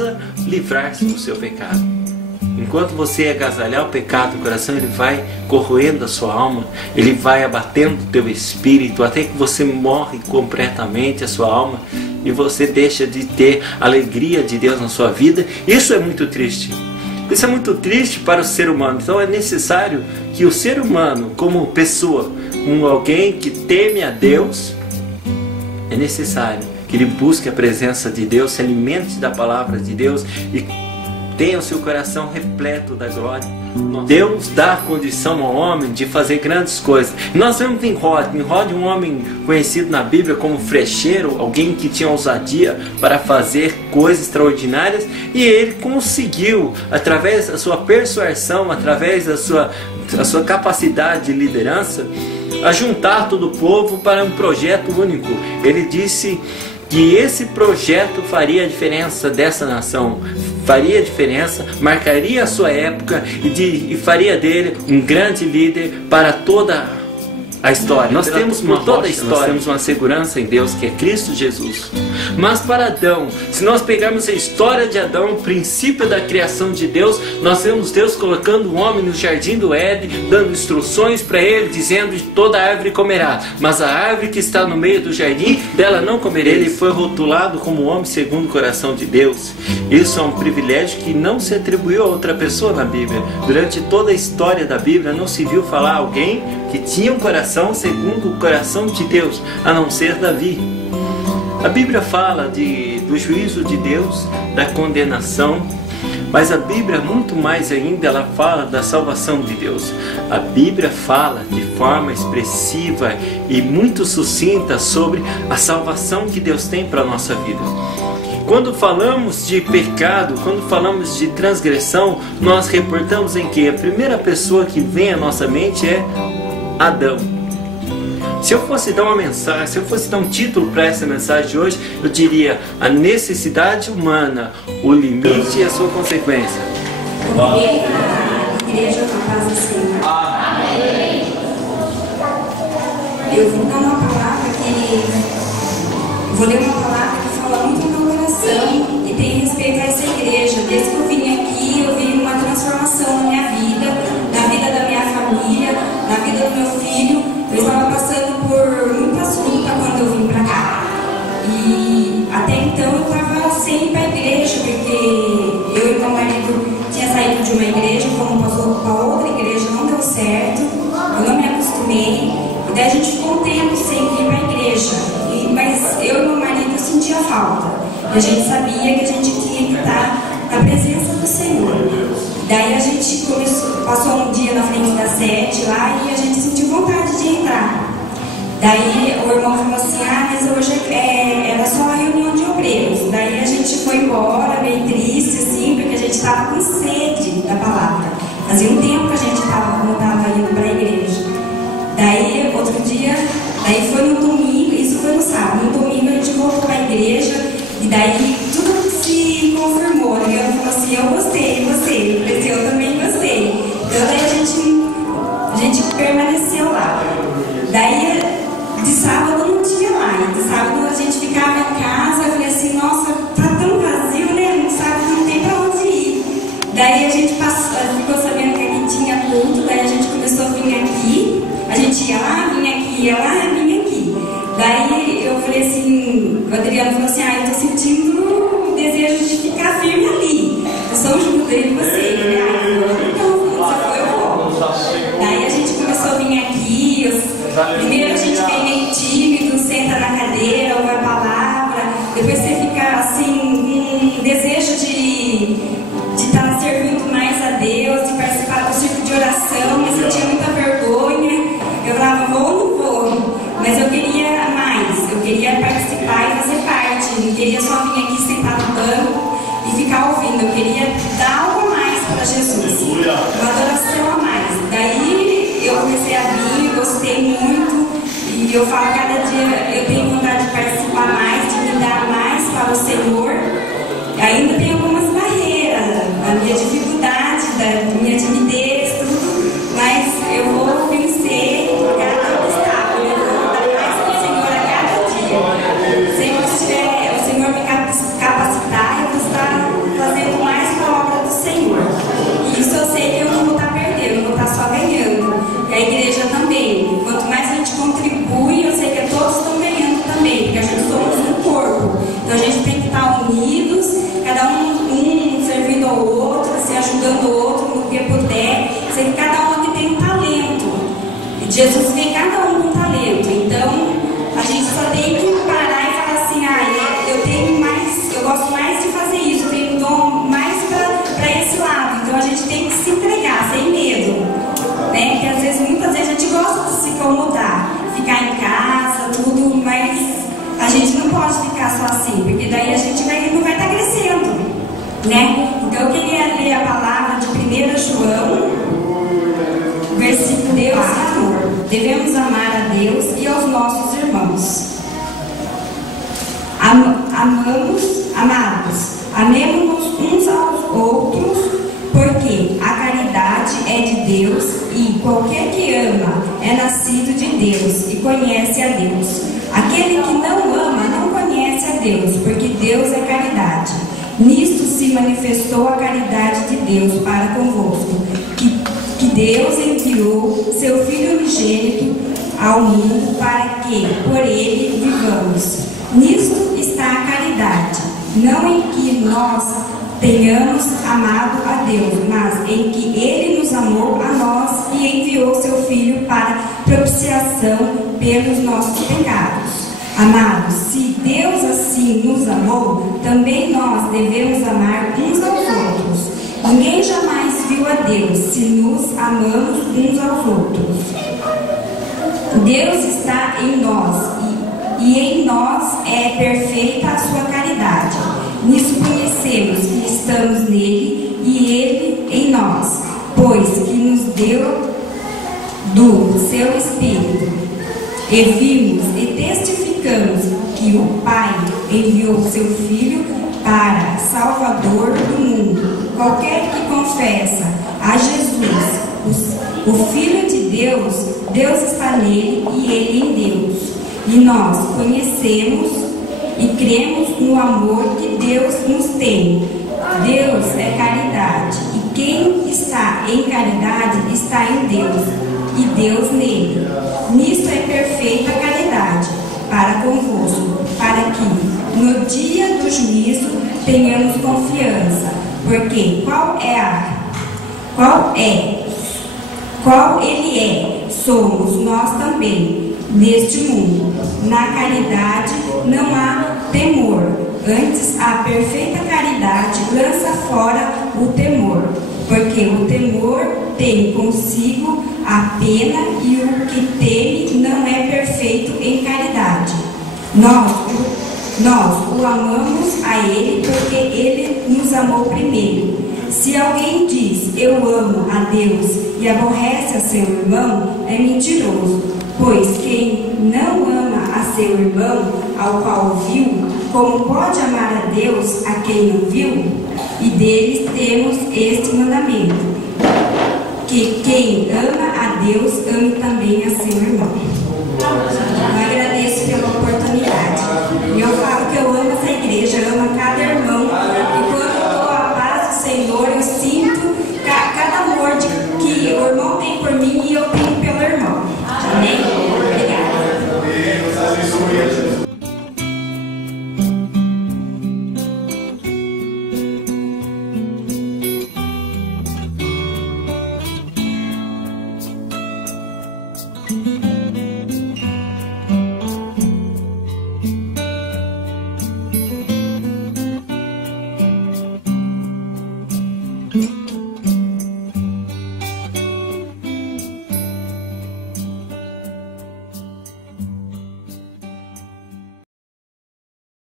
precisa livrar-se do seu pecado. Enquanto você agasalhar o pecado do coração, ele vai corroendo a sua alma, ele vai abatendo o teu espírito, até que você morre completamente a sua alma e você deixa de ter a alegria de Deus na sua vida. Isso é muito triste. Isso é muito triste para o ser humano. Então é necessário que o ser humano, como pessoa, como alguém que teme a Deus, é necessário que ele busque a presença de Deus, se alimente da palavra de Deus e tenha o seu coração repleto da glória. Deus dá a condição ao homem de fazer grandes coisas. Nós vemos Nimrod, um homem conhecido na Bíblia como frecheiro, alguém que tinha ousadia para fazer coisas extraordinárias, e ele conseguiu, através da sua persuasão, através da sua capacidade de liderança, a juntar todo o povo para um projeto único. Ele disse que esse projeto faria a diferença dessa nação, faria a diferença, marcaria a sua época e faria dele um grande líder para toda a história. Nós temos por toda a história, nós temos uma segurança em Deus, que é Cristo Jesus. Mas para Adão, se nós pegarmos a história de Adão, o princípio da criação de Deus, nós vemos Deus colocando o homem no jardim do Éden, dando instruções para ele, dizendo: de toda árvore comerá, mas a árvore que está no meio do jardim, dela não comereis. Ele foi rotulado como homem segundo o coração de Deus. Isso é um privilégio que não se atribuiu a outra pessoa na Bíblia. Durante toda a história da Bíblia não se viu falar alguém que tinha um coração segundo o coração de Deus, a não ser Davi. A Bíblia fala do juízo de Deus, da condenação, mas a Bíblia, muito mais ainda, ela fala da salvação de Deus. A Bíblia fala de forma expressiva e muito sucinta sobre a salvação que Deus tem para a nossa vida. Quando falamos de pecado, quando falamos de transgressão, nós reportamos em que a primeira pessoa que vem à nossa mente é Adão. Se eu fosse dar uma mensagem, se eu fosse dar um título para essa mensagem de hoje, eu diria: a necessidade humana, o limite e a sua consequência. Amém. A igreja da paz do Senhor. Amém. Eu vou dar uma palavra vou ler uma palavra que fala muito no meu coração e tem respeito a essa igreja. Desde que eu vim aqui, eu vi uma transformação na minha vida, na vida da minha família, na vida do meu filho. Eu estava passando por muitas lutas quando eu vim para cá. E até então eu estava sem ir para a igreja, porque eu e meu marido tinha saído de uma igreja, como passou para outra igreja, não deu certo, eu não me acostumei. E daí a gente ficou um tempo sem ir para a igreja. Mas eu e meu marido sentia falta. E a gente sabia que a gente tinha que estar na presença do Senhor. Daí a gente passou um dia na frente da sede lá e a gente sentiu vontade de entrar. Daí o irmão falou assim: mas hoje era só a reunião de obreiros. Daí a gente foi embora, meio triste assim, porque a gente estava com sede da palavra. Fazia um tempo que a gente estava indo para a igreja. Daí outro dia, daí foi no domingo, isso foi no sábado. No domingo a gente voltou para a igreja e daí tudo se confirmou. Né? Ela falou assim: eu gostei, você. Eu falei assim: eu também gostei. Então daí a gente permaneceu lá. Daí de sábado não tinha lá. E de sábado a gente ficava em casa. Eu falei assim: nossa, tá tão vazio, né? No sábado não tem pra onde ir. Daí a gente ficou sabendo que aqui tinha culto. Daí a gente começou a vir aqui. A gente ia lá, vinha aqui, ia lá, vinha aqui. Daí eu falei assim, o Adriano falou assim: eu tô sentindo o desejo de ficar firme ali. Eu sou o junto dele e você. Então, você foi bom. Daí a gente começou a vir aqui. Primeiro a gente vem meio tímido, senta na cadeira, ouve a palavra. Depois você fica assim, com desejo de estar servindo mais a Deus, de participar do círculo de oração, mas eu tinha muita vergonha. Eu falava: vou ou não vou? Mas eu queria mais, eu queria participar e fazer parte. Não queria só vir aqui sentar no banco e ficar ouvindo. Eu queria dar algo a mais para Jesus, uma adoração a mais. Daí eu comecei a vir, gostei muito. E eu falo: cada dia eu tenho vontade de participar mais, de me dar mais para o Senhor. Ainda tem algumas barreiras, a minha dificuldade, da minha timidez, tudo, mas eu vou vencer cada obstáculo. Eu vou dar mais para o Senhor a cada dia. Se o Senhor me capacitar, eu vou estar vem cada um com talento. Então, a gente só tem que parar e falar assim, eu gosto mais de fazer isso, eu tenho um dom mais para esse lado. Então, a gente tem que se entregar, sem medo. Né? Porque às vezes, muitas vezes a gente gosta de se incomodar, ficar em casa, tudo, mas a gente não pode ficar só assim, porque daí a gente não vai estar crescendo, né? Então eu queria ler a palavra de 1 João, versículo Deus e amor. Devemos amar a Deus e aos nossos irmãos. Amados, amemos-nos uns aos outros, porque a caridade é de Deus e qualquer que ama é nascido de Deus e conhece a Deus. Aquele que não ama não conhece a Deus, porque Deus é caridade. Nisto se manifestou a caridade de Deus para convosco, que Deus enviou seu Filho unigênito ao mundo para que por ele vivamos. Nisto está a caridade, não em que nós tenhamos amado a Deus, mas em que Ele nos amou a nós e enviou seu Filho para propiciação pelos nossos pecados. Amados, se Deus assim nos amou, também nós devemos amar uns aos outros. Ninguém jamais viu a Deus se nos amamos uns aos outros. Deus está em nós e em nós é perfeita a sua caridade. Nisso conhecemos que estamos nele e ele em nós, pois que nos deu do seu Espírito. E vimos e testificamos que o Pai enviou seu Filho para Salvador do mundo. Qualquer que confessa a Jesus, o Filho de Deus, Deus está nele e ele em Deus. E nós conhecemos e cremos no amor que Deus nos tem. Deus é caridade, e quem está em caridade está em Deus, e Deus nele. Nisto é perfeita a caridade para convosco, para que no dia do juízo tenhamos confiança, porque qual ele é, somos nós também neste mundo. Na caridade não há temor, antes a perfeita caridade lança fora o temor, porque o temor tem consigo a pena e o que teme não é perfeito em caridade. Nós o amamos a ele porque ele nos amou primeiro. Se alguém diz, eu amo a Deus e aborrece a seu irmão, é mentiroso, pois quem não ama a seu irmão, ao qual viu, como pode amar a Deus a quem não viu? E deles temos este mandamento, que quem ama a Deus ame também a seu irmão.